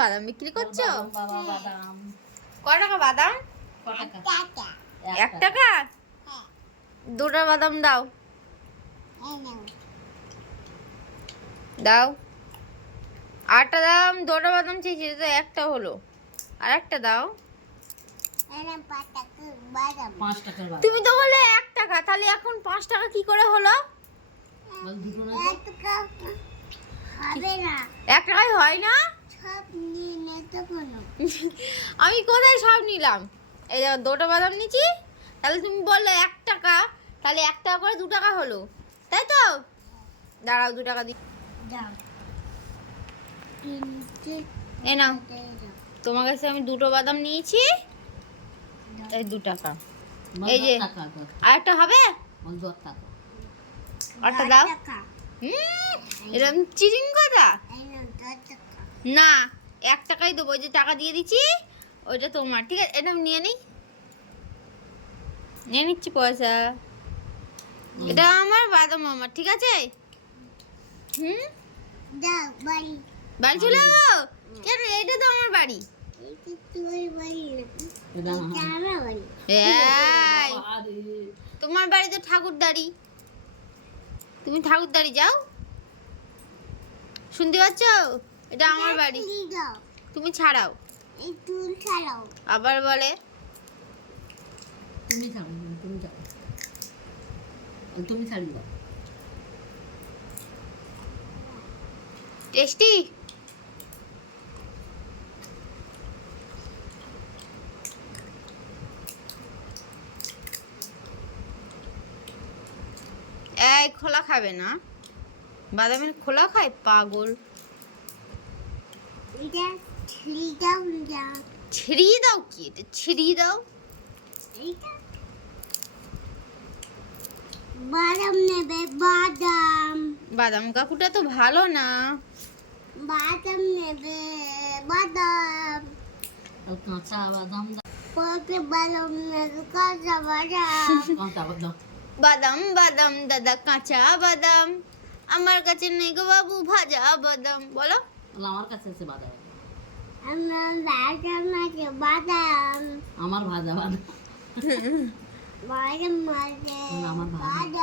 বাদাম বিক্রি করছো? বাবা বাদাম কয় টাকা বাদাম? ক টাকা? 1 টাকা। দুটো বাদাম দাও। দাও। আটটা দাম, দুটো বাদাম চেয়েছি তো একটা হলো, আর একটা দাও। 5 টাকার বাদাম। তুমি তো বললে 1 টাকা, তাহলে এখন 5 টাকা কি করে হলো? বল দুটো না তো? 1 টাকায় হয় না। আমি কোথায় সব নিলাম? এই দেখো দুটো বাদাম নিচ্ছি, তাহলে তুমি বললে 1 টাকা, তাহলে 1 টাকা করে 2 টাকা হলো, তাই তো? দাঁড়াও 2 টাকা দিই। এ নাও, তোমার কাছে আমি দুটো বাদাম নিয়েছি, এই 2 টাকা। এই যে আরেকটা হবে, বল 10 টাকা। আরেকটা দাও। এরকম চিটিং কথা না, 1 টাকাই দেবো। ওই যে টাকা দিয়ে দিচ্ছি, ওইটা তোমার, ঠিক আছে? এটা আমি নিয়ে নিচ্ছি পয়সা। এটা আমার বাদাম আমার, ঠিক আছে? বাড়ি চলে যাবো কেন? এটা তো আমার বাড়ি। তোমার বাড়িতে ঠাকুরদারি, তুমি ঠাকুরদারি যাও, শুনতে পাচ্ছ? এটা আমার বাড়ি, তুমি ছাড়াও। আবার বলে তুমি ছাড়ো, তুমি ছাড়ি দাও। টেস্টি। এই খোলা খাবে না, বাদামের খোলা খায় পাগল। ছিড়িয়ে দাও। কি এটা ছিড়িয়ে দাও? বাদাম নেবে, বাদাম। বাদাম কাকুটা তো ভালো না। বাদাম নেবে, বাদাম। কাঁচা বাদাম পরে বাদাম নেবে, কাঁচা বাদাম। কাঁচা বাদাম। বাদাম বাদাম দাদা কাঁচা বাদাম, আমার কাছে নেই গো বাবু ভাজা বাদাম। বলো। আমার কাছে আছে বাদাম। আমার বাদাম আছে, বাদাম। আমার ভাজা বাদাম। বাদাম আছে, আমার ভাজা। বাদাম।